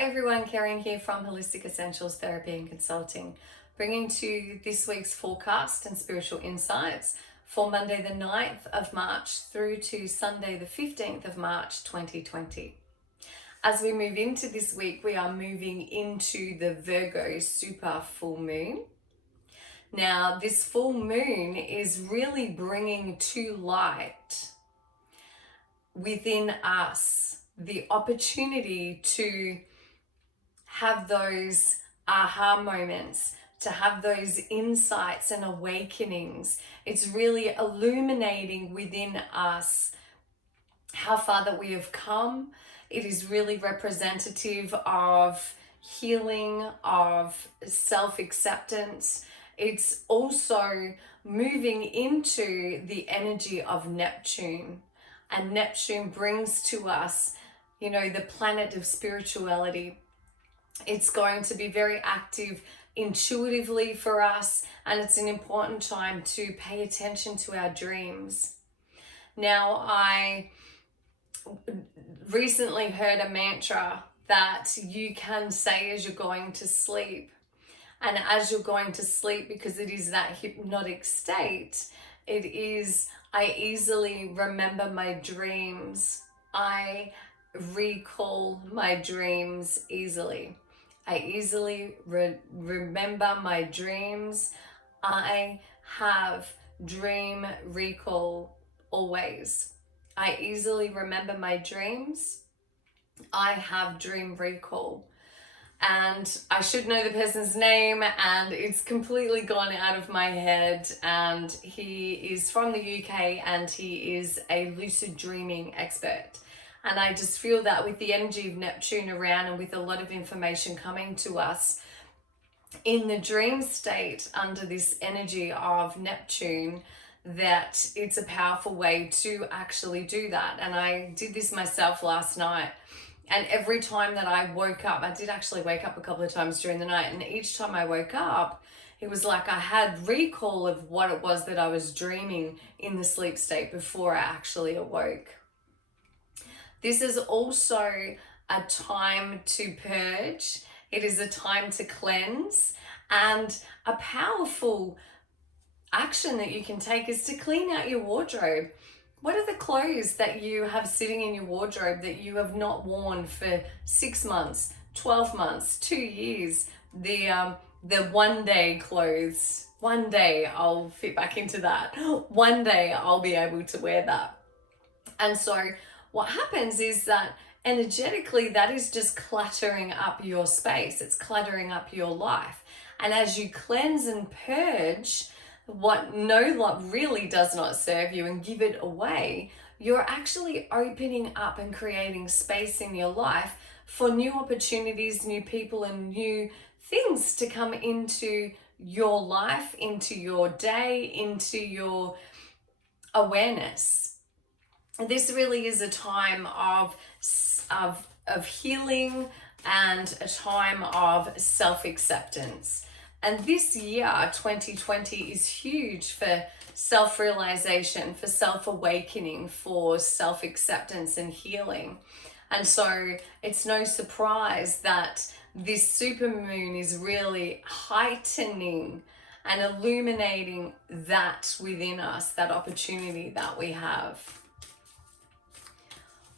Hi everyone, Karen here from Holistic Essentials Therapy and Consulting, bringing to you this week's forecast and spiritual insights for Monday the 9th of March through to Sunday the 15th of March 2020. As we move into this week, we are moving into the Virgo super full moon. Now, this full moon is really bringing to light within us the opportunity to have those aha moments, to have those insights and awakenings. It's really illuminating within us how far that we have come. It is really representative of healing, of self-acceptance. It's also moving into the energy of Neptune. And Neptune brings to us, the planet of spirituality. It's going to be very active intuitively for us, and it's an important time to pay attention to our dreams. Now, I recently heard a mantra that you can say as you're going to sleep. And as you're going to sleep, because it is that hypnotic state, it is, I easily remember my dreams. I recall my dreams easily. I easily remember my dreams. I have dream recall always. I easily remember my dreams. I have dream recall. And I should know the person's name, and it's completely gone out of my head. And he is from the UK, and he is a lucid dreaming expert. And I just feel that with the energy of Neptune around and with a lot of information coming to us in the dream state under this energy of Neptune, that it's a powerful way to actually do that. And I did this myself last night. And every time that I woke up, I did actually wake up a couple of times during the night, and each time I woke up, it was like I had recall of what it was that I was dreaming in the sleep state before I actually awoke. This is also a time to purge. It is a time to cleanse, and a powerful action that you can take is to clean out your wardrobe. What are the clothes that you have sitting in your wardrobe that you have not worn for 6 months, 12 months, 2 years? The one day clothes. One day I'll fit back into that. One day I'll be able to wear that. And so what happens is that energetically, that is just cluttering up your space. It's cluttering up your life. And as you cleanse and purge what really does not serve you and give it away, you're actually opening up and creating space in your life for new opportunities, new people, and new things to come into your life, into your day, into your awareness. This really is a time of healing and a time of self-acceptance. And this year, 2020, is huge for self-realization, for self-awakening, for self-acceptance and healing. And so it's no surprise that this supermoon is really heightening and illuminating that within us, that opportunity that we have.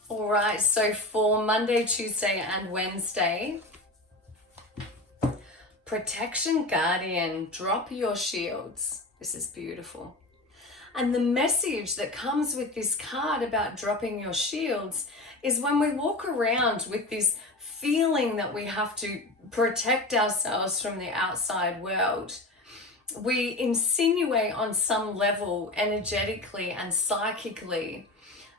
All right, so for Monday, Tuesday, and Wednesday, Protection Guardian, drop your shields. This is beautiful. And the message that comes with this card about dropping your shields is when we walk around with this feeling that we have to protect ourselves from the outside world, we insinuate on some level energetically and psychically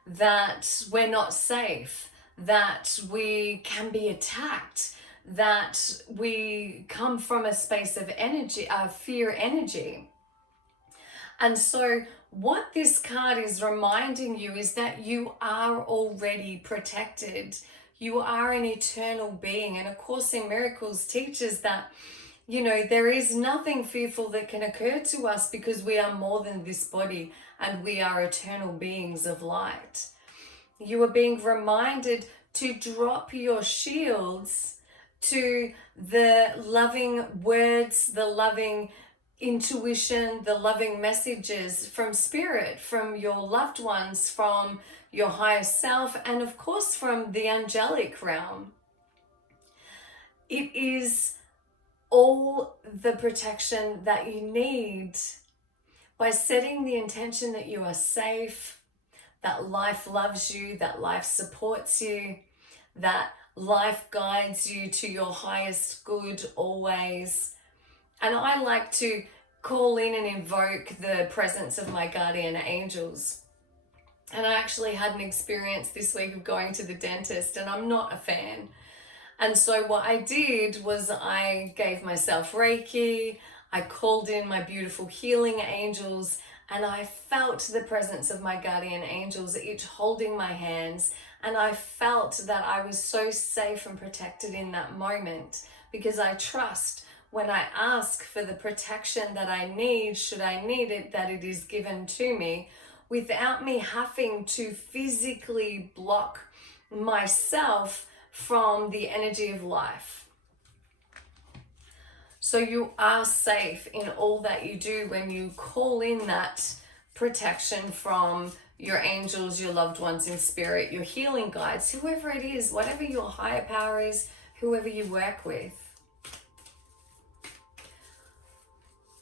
that we're not safe, that we can be attacked, that we come from a space of energy, fear energy. And so what this card is reminding you is that you are already protected. You are an eternal being. And A Course in Miracles teaches that, there is nothing fearful that can occur to us because we are more than this body and we are eternal beings of light. You are being reminded to drop your shields to the loving words, the loving intuition, the loving messages from spirit, from your loved ones, from your higher self, and of course from the angelic realm. It is all the protection that you need by setting the intention that you are safe, that life loves you, that life supports you, that life guides you to your highest good always. And I like to call in and invoke the presence of my guardian angels. And I actually had an experience this week of going to the dentist, and I'm not a fan. And so what I did was I gave myself Reiki, I called in my beautiful healing angels, and I felt the presence of my guardian angels, each holding my hands. And I felt that I was so safe and protected in that moment, because I trust when I ask for the protection that I need, should I need it, that it is given to me without me having to physically block myself from the energy of life. So you are safe in all that you do when you call in that protection from your angels, your loved ones in spirit, your healing guides, whoever it is, whatever your higher power is, whoever you work with.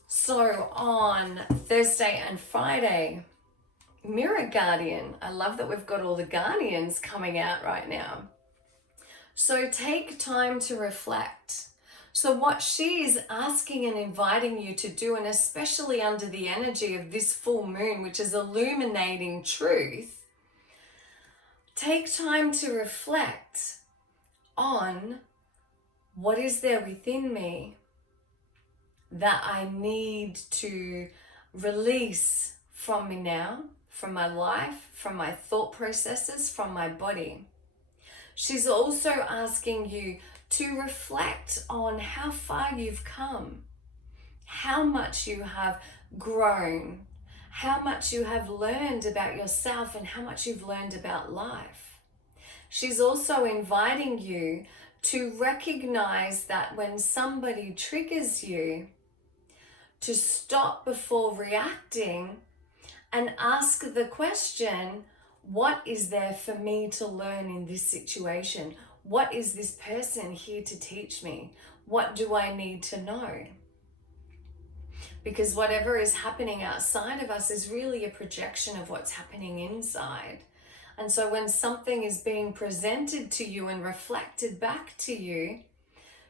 So on Thursday and Friday, Mirror Guardian. I love that we've got all the guardians coming out right now. So take time to reflect. So what she is asking and inviting you to do, and especially under the energy of this full moon, which is illuminating truth, take time to reflect on what is there within me that I need to release from me now, from my life, from my thought processes, from my body. She's also asking you to reflect on how far you've come, how much you have grown, how much you have learned about yourself, and how much you've learned about life. She's also inviting you to recognize that when somebody triggers you, to stop before reacting and ask the question, what is there for me to learn in this situation? What is this person here to teach me? What do I need to know? Because whatever is happening outside of us is really a projection of what's happening inside. And so when something is being presented to you and reflected back to you,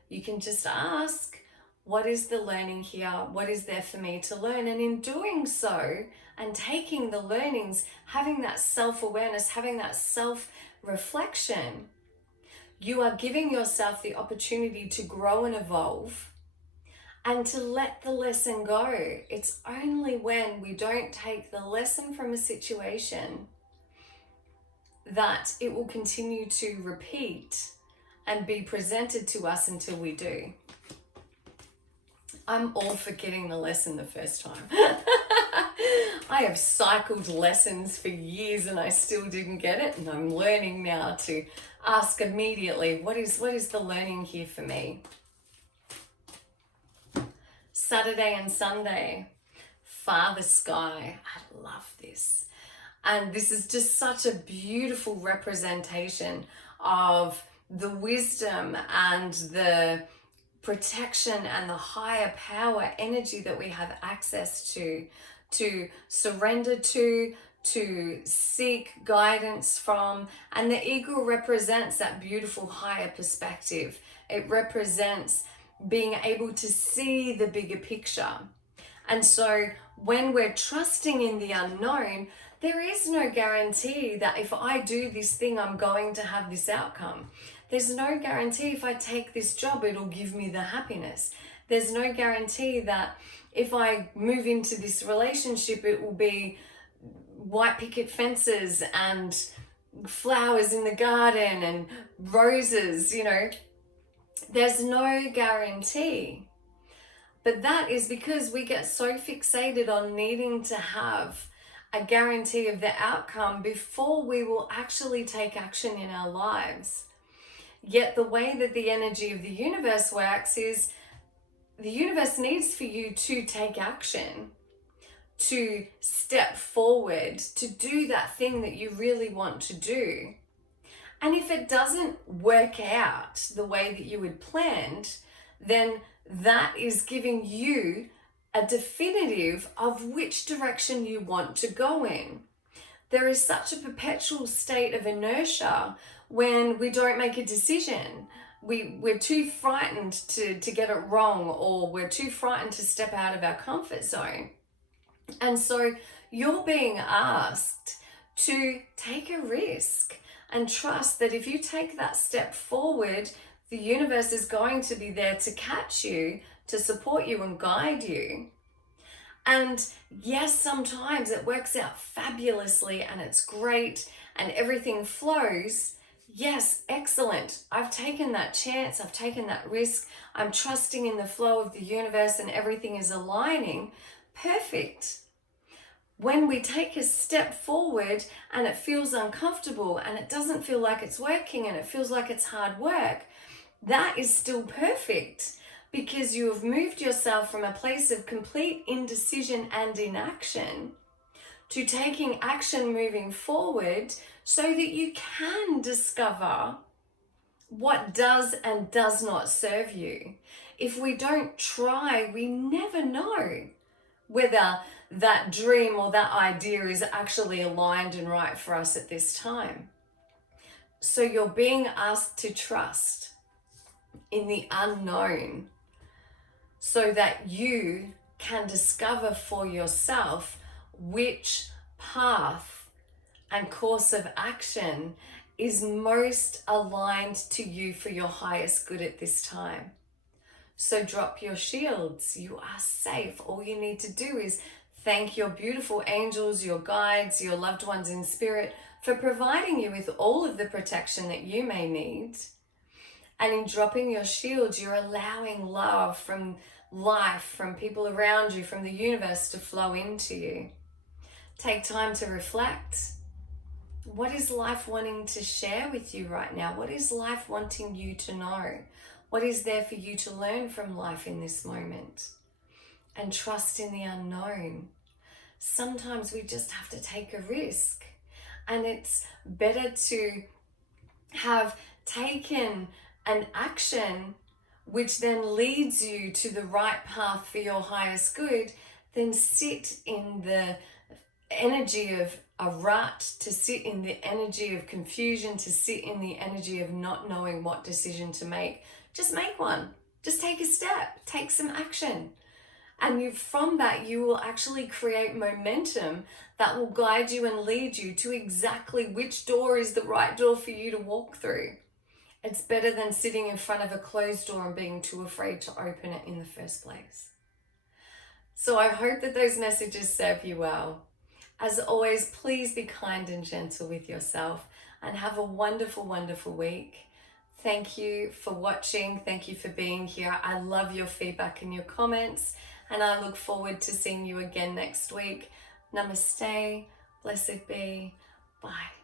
you can just ask, what is the learning here? What is there for me to learn? And in doing so, and taking the learnings, having that self-awareness, having that self-reflection, you are giving yourself the opportunity to grow and evolve and to let the lesson go. It's only when we don't take the lesson from a situation that it will continue to repeat and be presented to us until we do. I'm all for getting the lesson the first time. I have cycled lessons for years and I still didn't get it, and I'm learning now to ask immediately, what is the learning here for me? Saturday and Sunday, Father Sky. I love this. And this is just such a beautiful representation of the wisdom and the protection and the higher power energy that we have access to surrender to seek guidance from. And the eagle represents that beautiful higher perspective. It represents being able to see the bigger picture. And so when we're trusting in the unknown, there is no guarantee that if I do this thing, I'm going to have this outcome. There's no guarantee if I take this job, it'll give me the happiness. There's no guarantee that if I move into this relationship, it will be white picket fences and flowers in the garden and roses, you know. There's no guarantee. But that is because we get so fixated on needing to have a guarantee of the outcome before we will actually take action in our lives. Yet the way that the energy of the universe works is the universe needs for you to take action, to step forward, to do that thing that you really want to do. And if it doesn't work out the way that you had planned, then that is giving you a definitive of which direction you want to go in. There is such a perpetual state of inertia when we don't make a decision. We're too frightened to get it wrong, or we're too frightened to step out of our comfort zone. And so you're being asked to take a risk and trust that if you take that step forward, the universe is going to be there to catch you, to support you and guide you. And yes, sometimes it works out fabulously and it's great and everything flows. Yes, excellent. I've taken that chance. I've taken that risk. I'm trusting in the flow of the universe and everything is aligning. Perfect. When we take a step forward and it feels uncomfortable and it doesn't feel like it's working and it feels like it's hard work, that is still perfect, because you have moved yourself from a place of complete indecision and inaction to taking action moving forward so that you can discover what does and does not serve you. If we don't try, we never know whether that dream or that idea is actually aligned and right for us at this time. So you're being asked to trust in the unknown so that you can discover for yourself which path and course of action is most aligned to you for your highest good at this time. So drop your shields. You are safe. All you need to do is thank your beautiful angels, your guides, your loved ones in spirit for providing you with all of the protection that you may need. And in dropping your shields, you're allowing love from life, from people around you, from the universe to flow into you. Take time to reflect. What is life wanting to share with you right now? What is life wanting you to know? What is there for you to learn from life in this moment? And trust in the unknown. Sometimes we just have to take a risk. And it's better to have taken an action which then leads you to the right path for your highest good than sit in the energy of a rut, to sit in the energy of confusion, to sit in the energy of not knowing what decision to make. Just make one. Just take a step. Take some action. And from that, you will actually create momentum that will guide you and lead you to exactly which door is the right door for you to walk through. It's better than sitting in front of a closed door and being too afraid to open it in the first place. So I hope that those messages serve you well. As always, please be kind and gentle with yourself and have a wonderful, wonderful week. Thank you for watching. Thank you for being here. I love your feedback and your comments, and I look forward to seeing you again next week. Namaste. Blessed be. Bye.